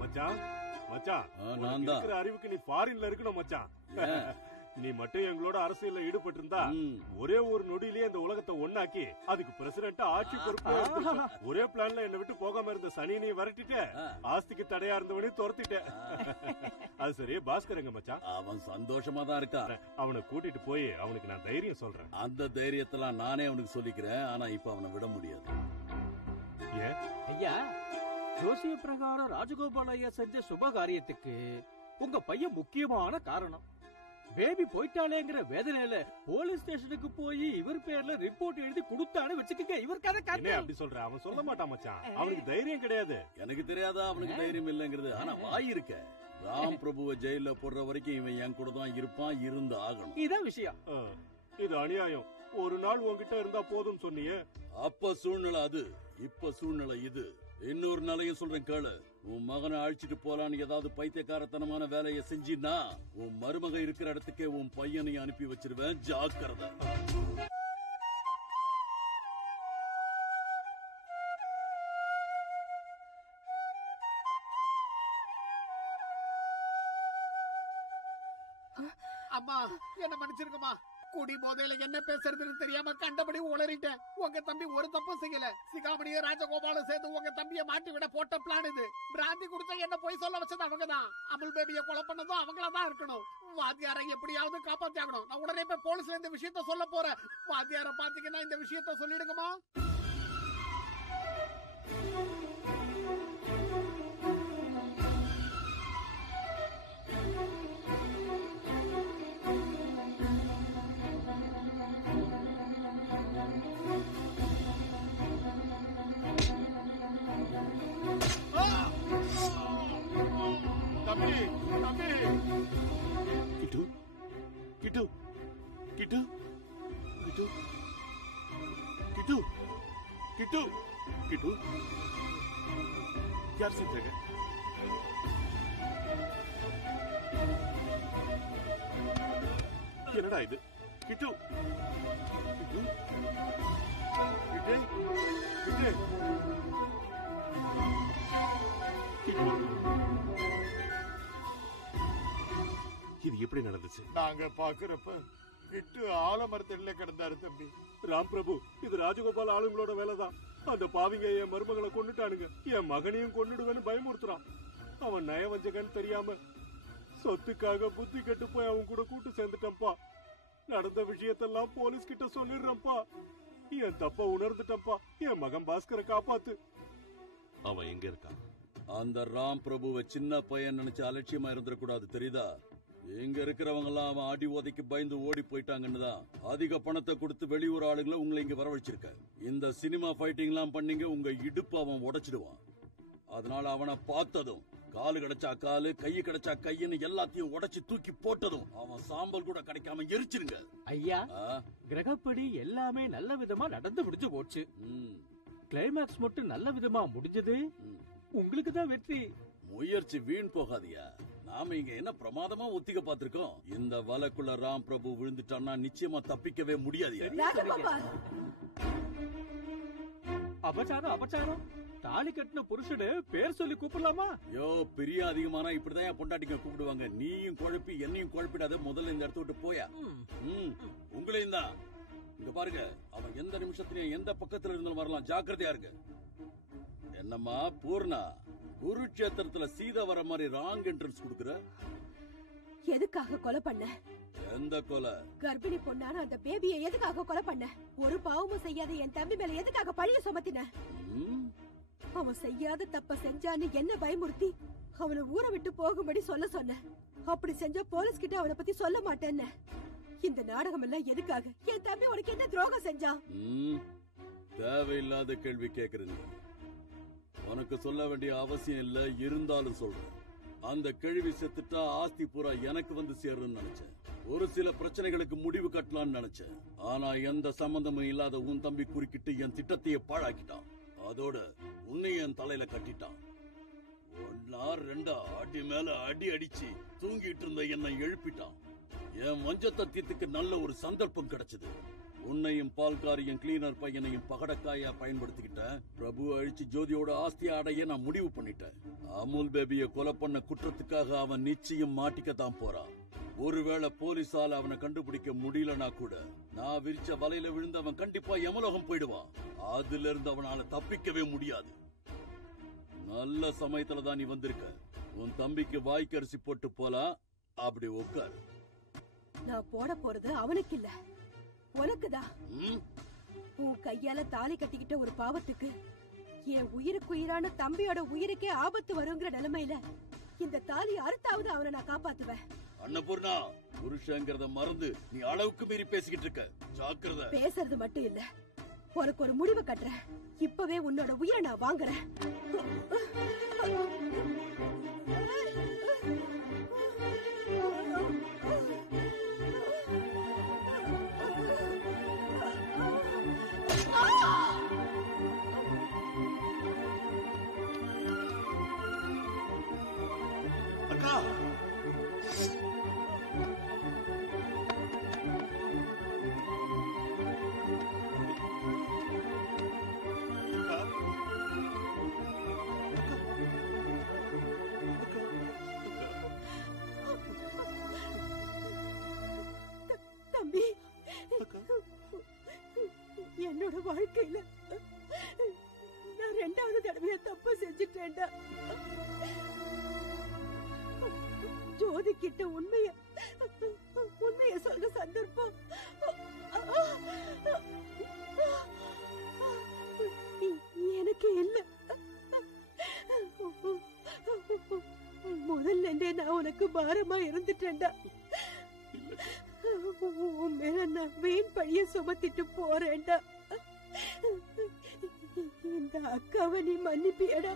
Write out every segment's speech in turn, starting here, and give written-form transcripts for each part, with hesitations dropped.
மச்சான் மச்சான், நான் தான் அறிவுக்கு நீ ஃபாரின்ல இருக்கணும் மச்சான். நீ மட்டும் எங்களோட அரசியல்ல ஈடுபட்டு இருந்தா ஒரே ஒரு நொடியிலேயே இந்த உலகத்தை ஒண்ணாக்கி அதுக்கு பிரசிடென்டா ஆட்சி பொறுப்பு ஒரே பிளான்ல என்ன விட்டு போகாம இருந்த சனி நீ வரட்டிட்ட, ஆஸ்திக்கு தடையா இருந்தவனே துரத்திட்ட. அது சரி, பாஸ்கர் எங்க மச்சான்? அவன் சந்தோஷமா தான் இருக்கான். அவனை கூட்டிட்டு போய் அவனுக்கு நான் தைரியம் சொல்றேன். அந்த தைரியத்தெல்லாம் நானே அவனுக்கு சொல்லிக்கிறேன். ஆனா இப்ப அவனை விட முடியாது. ஏன் ஐயா? ஜோசிய பிரகாரம் ராஜகோபால் ஐயா செஞ்ச சுப காரியத்துக்கு உங்க பையன் முக்கியமான காரணம். பேபி போயிட்டாலேங்கிற வேதனையில போலீஸ் ஸ்டேஷனுக்கு போய் இவர் பேர்ல ரிப்போர்ட் எழுதி கொடுத்தான்னு வச்சுக்கங்க. இவருக்கான அப்படி சொல்ற? அவன் சொல்ல மாட்டான் மச்சான், அவனுக்கு தைரியம் கிடையாது. எனக்கு தெரியாதா அவனுக்கு தைரியம் இல்லங்கிறது? ஆனா வாய் இருக்க. ராம் பிரபுவை ஜெயில போடுற வரைக்கும் இவன் என் கூட தான் இருப்பான், இருந்து ஆகணும். இதான் விஷயம். இது அநியாயம். ஒரு நாள் உன்கிட்ட இருந்தா போதும் சொன்னியே. அப்ப சூழ்நிலை அது, இப்ப சூழ்நிலை இது. இன்னொரு நிலையும் சொல்றேன் கேளு. உன் மகனை அழிச்சிட்டு போலான்னு ஏதாவது பைத்தியக்காரத்தனமான வேலையை செஞ்சின்னா உன் மருமக இருக்கிற இடத்துக்கே உன் பையனையும் அனுப்பி வச்சிருவேன். ஜாக்கிரதை. அம்மா என்ன மன்னிச்சிருக்கமா. குடி போதையில என்ன பேசுறதுன்னு தெரியாம கண்டபடி உளறிட்டேன். உங்க தம்பி ஒரு தப்பும் செய்யல. சிகாமணியும் ராஜகோபாலும் சேர்ந்து உங்க தம்பிய மாட்டி விட போட்ட பிளான் இது. பிராந்தி குடிச்சா என்ன போய் சொல்ல வச்சது அவங்கதான். அமுல் பேபிய கொலை பண்ணதும் அவங்களதான் இருக்கணும். வாத்தியாரை எப்படியாவது காப்பாத்தி ஆகணும். நான் உடனே போய் போலீஸ்ல இந்த விஷயத்த சொல்ல போறேன். வாத்தியார பாத்தீங்கன்னா இந்த விஷயத்த சொல்லிடுங்கம்மா. கிட்டு கிட்டு கிட்டு கிட்டு கிட்டு கிட்டு கிட்டு யார் செஞ்சாங்க? என்னடா இது? கிட்டு கிட்டு கிட்டு கிட்டு இது எப்படி நடந்துச்சு? நாங்க பாக்குறப்ப கிட்டு ஆலமரத்தடியில கிடந்தாரு தம்பி. ராம் பிரபு, இது ராஜகோபால் ஆளுங்களோட வேலைதான். அந்த பாவிங்க என் மருமகளை கொண்டுட்டானுங்க. என் மகனையும் கொண்டுடுவேன்னு பயமுறுத்துறான். அவன் நயவஞ்சகன் தெரியாம சொத்துக்காக புத்தி கெட்டு போய் அவன் கூட கூட்டு சேர்ந்துட்டப்பா. நடந்த விஷயத்தெல்லாம் போலீஸ் கிட்ட சொல்லிடுறப்பா. என் தப்ப உணர்ந்துட்டப்பா. என் மகன் பாஸ்கரை காப்பாத்து. அவன் எங்க இருக்கான்? அந்த ராம் பிரபுவை சின்ன பையன் நினைச்சு அலட்சியமா இருந்துடக்கூடாது, தெரியுதா? எங்க இருக்கிறவங்க எல்லாம் அவன் அடி உதைக்கு பயந்து ஓடி போயிட்டாங்கன்னு தான் அதிக பணத்தை கொடுத்து வெளியூர் ஆளுங்களை உங்களை இங்க வரவழைச்சிருக்க. இந்த சினிமா ஃபைட்டிங் எல்லாம் பண்ணீங்க, உங்க இடுப்பு அவன் உடைச்சிடுவான். அதனால அவனை பார்த்ததும் காலு கிடைச்சா காலு, கையை கிடைச்சா கையின்னு எல்லாத்தையும் உடைச்சு தூக்கி போட்டதும் அவன் சாம்பல் கூட கிடைக்காம எரிச்சிருங்க. ஐயா, கிரகப்படி எல்லாமே நல்ல விதமா நடந்து முடிஞ்சு போச்சு. கிளைமேக்ஸ் மட்டும் நல்ல விதமா முடிஞ்சது. உங்களுக்கு தான் வெற்றி. முயற்சி வீண் போகாதியா. நாம இங்க என்ன பிரமாதமா ஒத்திக பாத்திருக்கோம். இந்த வலைக்குள்ள ராம் பிரபு விழுந்துட்டான்னா நிச்சயமா தப்பிக்கவே முடியாது. அபச்சாரம் அபச்சாரம். தாலி கட்டின புருஷனு பேர் சொல்லி கூப்பிடலாமா? யோ, பெரிய அதிகமானா இப்படிதான் பொண்டாட்டிங்க கூப்பிடுவாங்க. நீயும் குழப்பி என்னையும் குழப்பிடாத. முதல்ல இந்த இடத்த விட்டு போயா. உங்களையும் தான். இங்க பாருங்க, அவன் எந்த நிமிஷத்திலையும் எந்த பக்கத்துல இருந்தாலும் வரலாம். ஜாக்கிரதையா இருக்கு. என்னம்மா பூர்ணா, குருட்சேத்திரத்துல சீதா வர மாதிரி ராங் என்ட்ரன்ஸ் கொடுக்கற? எதுக்காக கொலை பண்ண? எந்த கொலை? கர்ப்பிணி பொண்ணான அந்த பேபியை எதுக்காக கொலை பண்ண? ஒரு பாவமும் செய்யாத என் தம்பி மேல எதுக்காக பழிய சுமத்தின? அவன் செய்யாத தப்ப செஞ்சான்னு என்ன பயமுறுத்தி அவனை ஊரை விட்டு போகும்படி சொல்ல சொன்ன. அப்படி செஞ்சா போலீஸ் கிட்ட அவனை பத்தி சொல்ல மாட்டேன்னு. இந்த நாடகம் எல்லாம் எதுக்காக? என் தம்பி உனக்கு என்ன துரோகம் செஞ்சான்? தேவையில்லாத கேள்வி கேக்குறது. உனக்கு சொல்ல வேண்டிய அவசியம் இல்ல, இருந்தாலும் சொல்றேன். அந்த கேள்வி செத்துட்டா ஆஸ்தி பூரா எனக்கு வந்து சேரும்னு நினைச்சேன். ஒரு சில பிரச்சனைகளுக்கு முடிவு கட்டலாம்னு நினைச்சேன். ஆனா எந்த சம்பந்தமும் இல்லாத உன் தம்பி குறுக்கிட்டு என் திட்டத்தையே பாழாக்கிட்டான். அதோட உன்னை என் தலையில கட்டிட்டான். ஒன்னா ரெண்டா அடி மேல அடி அடிச்சு தூங்கிட்டு இருந்த என்னை எழுப்பிட்டான். என் வஞ்சத்தை தீர்த்துக்கு நல்ல ஒரு சந்தர்ப்பம் கிடைச்சது. உன்னையும் பால்காரியும் கிளீனர் பையனையும் பகடக்காயா பயன்படுத்திக்கிட்ட பிரபு அழிச்சு ஜோதியோட ஆஸ்தியை அடைய நான் முடிவு பண்ணிட்டேன். அமுல் பேபிய கொலை பண்ண குற்றத்துக்காக அவன் நிச்சயம் மாட்டிக்கத்தான் போறான். ஒருவேளை போலீஸால அவனை கண்டுபிடிக்க முடியலனா கூட நான் விரிச்ச வலையில விழுந்து அவன் கண்டிப்பா யமலோகம் போயிடுவான். அதுல இருந்து அவனால தப்பிக்கவே முடியாது. நல்ல சமயத்துல தான் நீ வந்திருக்க. உன் தம்பிக்கு வாய்க்கரிசி போட்டு போலாம். அப்படி உட்காரு. நான் போட போறது அவனுக்கு இல்ல, உனக்குதான். உன் கையால தாலி கட்டிக்கிட்ட ஒரு பாவத்துக்கு என் உயிருக்குயிரான தம்பியோட உயிருக்கே ஆபத்து வருங்கிற நிலைமையில இந்த தாலி அறுத்தாவது அவனை நான் காப்பாத்துவேன். அன்னபூர்ணா, புருஷங்கிறத மறந்து நீ அளவுக்கு மீறி பேசிக்கிட்டு இருக்க. ஜாக்கிரதை. பேசுறது மட்டும் இல்ல, உனக்கு ஒரு முடிவு கட்டுறேன். இப்பவே உன்னோட உயிரை நான் வாங்குறேன். அக்கா, தம்பி, என்னோட வாழ்க்கையில நான் 2வது தடவையா தப்பு செஞ்சுட்டேன்டா. ஜோதி கிட்ட உண்மைய சொல்ற சந்தர்ப்பம் எனக்கு இல்ல. முதல்ல இருந்தே நான் உனக்கு பாரமா இருந்துட்டேன்டா. உன் மேல நான் வீண் பழிய சுமத்திட்டு போறேன்டா. இந்த அக்காவை நீ மன்னிப்பியடா.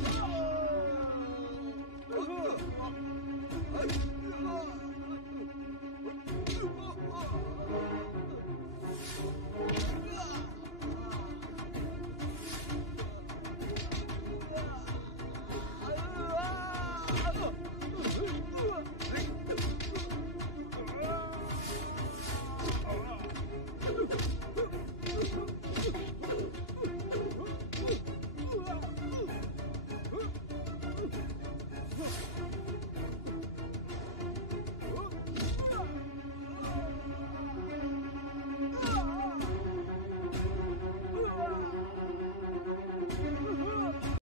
Ah!